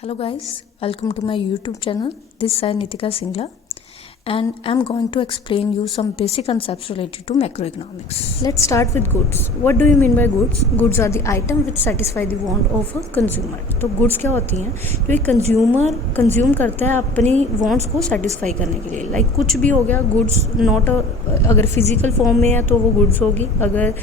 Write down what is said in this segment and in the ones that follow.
Hello guys, welcome to my YouTube channel. This is Nitika Singla and I'm going to explain you some basic concepts related to macroeconomics. Let's start with goods. What do you mean by goods? Goods are the item which satisfy the want of a consumer. तो goods क्या होती हैं? जो एक consumer consume करता है अपनी wants को satisfy करने के लिए. Like कुछ भी हो गया, goods not अगर physical form में है तो वो goods होगी, अगर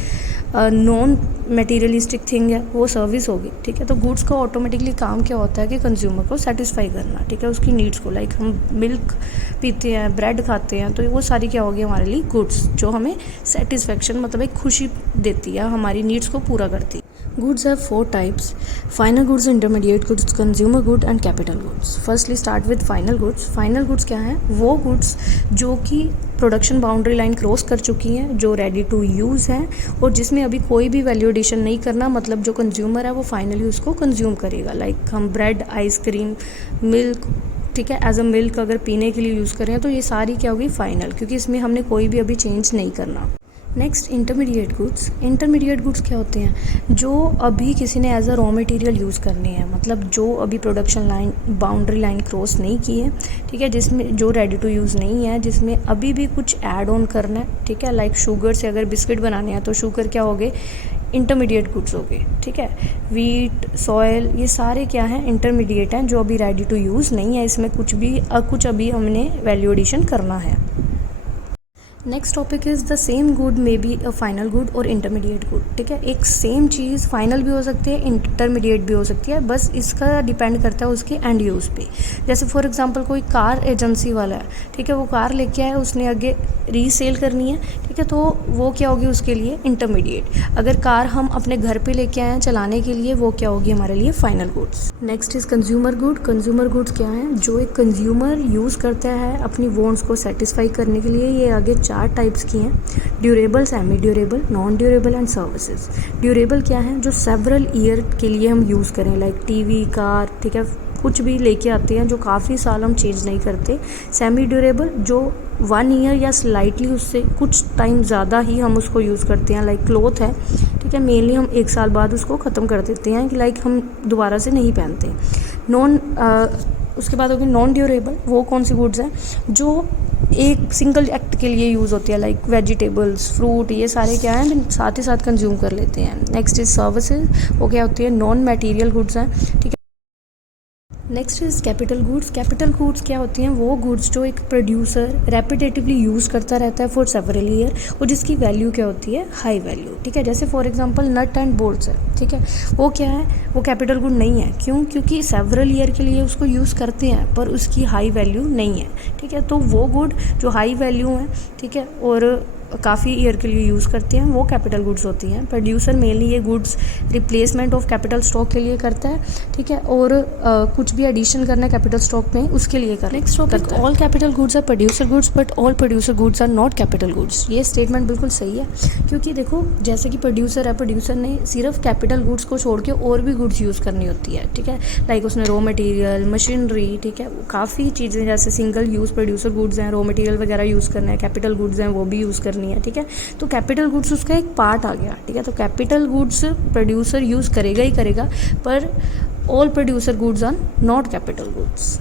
नॉन मटेरियलिस्टिक थिंग है वो सर्विस होगी. ठीक है, तो गुड्स का ऑटोमेटिकली काम क्या होता है कि कंज्यूमर को सेटिस्फाई करना. ठीक है, उसकी नीड्स को. लाइक हम मिल्क पीते हैं, ब्रेड खाते हैं, तो वो सारी क्या होगी हमारे लिए गुड्स, जो हमें सेटिस्फेक्शन मतलब एक खुशी देती है, हमारी नीड्स को पूरा करती है. Goods have four types: final goods, intermediate goods, consumer good and capital goods. Firstly start with final goods. Final goods क्या हैं? वो goods जो कि प्रोडक्शन बाउंड्री लाइन क्रॉस कर चुकी हैं, जो रेडी टू यूज़ हैं और जिसमें अभी कोई भी वैल्यू एडिशन नहीं करना, मतलब जो कंज्यूमर है वो फाइनली उसको कंज्यूम करेगा. लाइक हम ब्रेड, आइसक्रीम, मिल्क, ठीक है, एज अ मिल्क अगर पीने के लिए यूज़ करें तो ये सारी क्या होगी फाइनल, क्योंकि इसमें हमने कोई भी अभी चेंज नहीं करना. Next intermediate goods. Intermediate goods क्या होते हैं? जो अभी किसी ने as a raw material use करने हैं, मतलब जो अभी production line boundary line cross नहीं की है. ठीक है, जिसमें जो रेडी टू यूज़ नहीं है, जिसमें अभी भी कुछ ऐड ऑन करना है. ठीक है, लाइक शुगर से अगर बिस्किट बनाने हैं तो शुगर क्या हो गए, इंटरमीडिएट गुड्स हो गए. ठीक है, वीट, सॉयल, ये सारे क्या हैं, इंटरमीडिएट हैं, जो अभी रेडी टू यूज़ नहीं है. इसमें कुछ अभी हमने वैल्यू एडिशन करना है. Next topic is the same good may be a final good और इंटरमीडिएट गुड. ठीक है, एक सेम चीज़ फाइनल भी हो सकती है, इंटरमीडिएट भी हो सकती है, बस इसका डिपेंड करता है उसके एंड यूज़ पे. जैसे फॉर एग्जांपल कोई कार एजेंसी वाला है. ठीक है, वो कार लेके आया, उसने आगे रीसेल करनी है. ठीक है, तो वो क्या होगी उसके लिए इंटरमीडिएट. अगर कार हम अपने घर पे लेके आए हैं चलाने के लिए, वो क्या होगी हमारे लिए final goods. Next is consumer good. Consumer goods क्या हैं? जो एक कंज्यूमर यूज़ करता है अपनी वॉन्ट्स को सेटिस्फाई करने के लिए. ये आगे 4 टाइप्स की हैं: durable, semi durable, non durable and services. Durable क्या है? जो सेवरल ईयर के लिए हम यूज़ करें, लाइक टीवी, कार, ठीक है, कुछ भी लेके आते हैं जो काफ़ी साल हम चेंज नहीं करते. सेमी ड्यूरेबल जो 1 ईयर या स्लाइटली उससे कुछ टाइम ज़्यादा ही हम उसको यूज़ करते हैं, लाइक क्लोथ है. ठीक है, मेनली हम 1 साल बाद उसको ख़त्म कर देते हैं कि लाइक हम दोबारा से नहीं पहनते. उसके बाद होगी नॉन ड्यूरेबल. वो कौन सी गुड्स हैं? जो एक सिंगल एक्ट के लिए यूज़ होती है, लाइक वेजिटेबल्स, फ्रूट, ये सारे क्या हैं साथ ही साथ कंज्यूम कर लेते हैं. Next is services. वो क्या होती है? नॉन मटेरियल गुड्स हैं. ठीक है. Next is capital goods. Capital goods क्या होती हैं? वो गुड्स जो एक प्रोड्यूसर रेपिटेटिवली यूज़ करता रहता है फॉर सेवरल ईयर और जिसकी वैल्यू क्या होती है? High value. ठीक है, जैसे for example nut and bolts है. ठीक है, वो क्या है? वो कैपिटल गुड नहीं है. क्यों? क्योंकि सेवरल ईयर के लिए उसको यूज़ करते हैं पर उसकी हाई वैल्यू नहीं है. ठीक है, तो वो गुड जो हाई वैल्यू है, ठीक है, और काफ़ी ईयर के लिए यूज़ करते हैं, वो कैपिटल गुड्स होती हैं. प्रोड्यूसर मेनली ये goods replacement of capital stock के लिए करता है. ठीक है, और कुछ भी एडिशन करना है कैपिटल स्टॉक में उसके लिए करता है. Next topic, all capital goods are producer goods but all producer goods are not capital goods. ये स्टेटमेंट बिल्कुल सही है, क्योंकि देखो जैसे कि प्रोड्यूसर है, प्रोड्यूसर ने सिर्फ कैपिटल गुड्स को छोड़ के और भी गुड्स यूज़ करनी होती है. ठीक है, लाइक उसने रॉ मटेरियल, मशीनरी, ठीक है, काफ़ी चीज़ें जैसे सिंगल यूज़ प्रोड्यूसर गुड्स हैं, रॉ मटेरियल वगैरह यूज़ करना है, कैपिटल गुड्स हैं वो भी यूज़ करनी है. ठीक है, तो कैपिटल गुड्स उसका एक पार्ट आ गया. ठीक है, तो कैपिटल गुड्स प्रोड्यूसर यूज़ करेगा ही करेगा, पर all producer goods are not capital goods.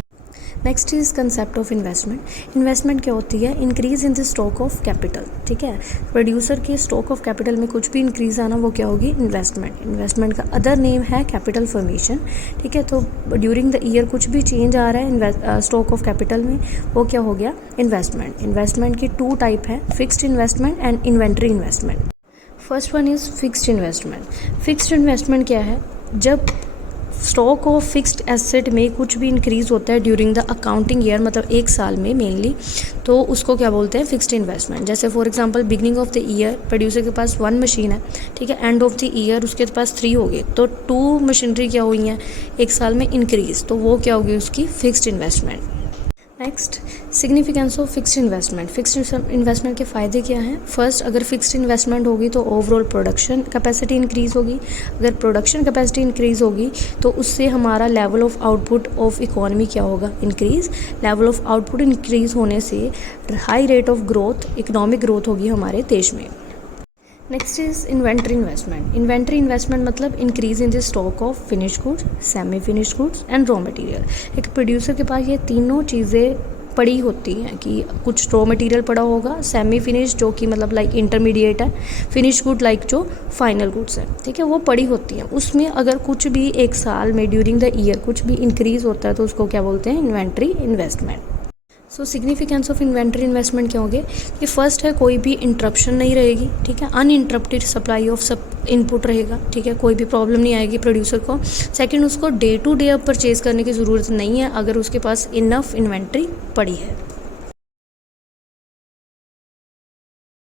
Next is concept of investment. Investment क्या होती है? Increase in the stock of capital. ठीक है, प्रोड्यूसर के स्टॉक ऑफ कैपिटल में कुछ भी इंक्रीज आना, वो क्या होगी? इन्वेस्टमेंट. इन्वेस्टमेंट का अदर नेम है कैपिटल फॉर्मेशन. ठीक है, तो ड्यूरिंग द ईयर कुछ भी चेंज आ रहा है स्टॉक ऑफ कैपिटल में, वो क्या हो गया? इन्वेस्टमेंट. इन्वेस्टमेंट की 2 टाइप है: fixed investment and inventory investment. First one is fixed investment. Fixed investment क्या है? जब स्टॉक ऑफ फिक्स्ड एसेट में कुछ भी इंक्रीज़ होता है ड्यूरिंग द अकाउंटिंग ईयर, मतलब 1 साल में मेनली, तो उसको क्या बोलते हैं? Fixed investment. जैसे for example beginning of the year producer के पास 1 मशीन है. ठीक है, एंड ऑफ द ईयर उसके पास 3 हो गए, तो 2 मशीनरी क्या हुई हैं 1 साल में इंक्रीज़, तो वो क्या होगी उसकी? Fixed investment. Next, significance of fixed investment. Fixed investment के फ़ायदे क्या हैं? फर्स्ट, अगर फिक्स्ड इन्वेस्टमेंट होगी तो ओवरऑल प्रोडक्शन कैपेसिटी इंक्रीज़ होगी. अगर प्रोडक्शन कैपेसिटी इंक्रीज़ होगी तो उससे हमारा level of output of economy क्या होगा? Increase. Level of output increase होने से high rate of growth, economic growth होगी हमारे देश में. Next is inventory investment. Inventory investment मतलब increase in the stock of finish goods, semi finish goods and raw material. एक प्रोड्यूसर के पास ये तीनों चीज़ें पड़ी होती हैं कि कुछ रॉ मटेरियल पड़ा होगा, सेमी फिनिश जो कि मतलब लाइक इंटरमीडिएट है, फिनिश गुड लाइक जो फाइनल गुड्स है, ठीक है, वो पड़ी होती हैं. उसमें अगर कुछ भी एक साल में ड्यूरिंग द ईयर कुछ भी इंक्रीज़ होता है तो उसको क्या बोलते हैं, inventory investment. So significance of inventory investment क्या होंगे कि फर्स्ट है कोई भी इंटरप्शन नहीं रहेगी, ठीक है, अनइंटरप्टेड सप्लाई ऑफ सब इनपुट रहेगा, ठीक है, कोई भी प्रॉब्लम नहीं आएगी प्रोड्यूसर को. सेकंड, उसको डे टू डे अब परचेज करने की ज़रूरत नहीं है अगर उसके पास इनफ इन्वेंट्री पड़ी है.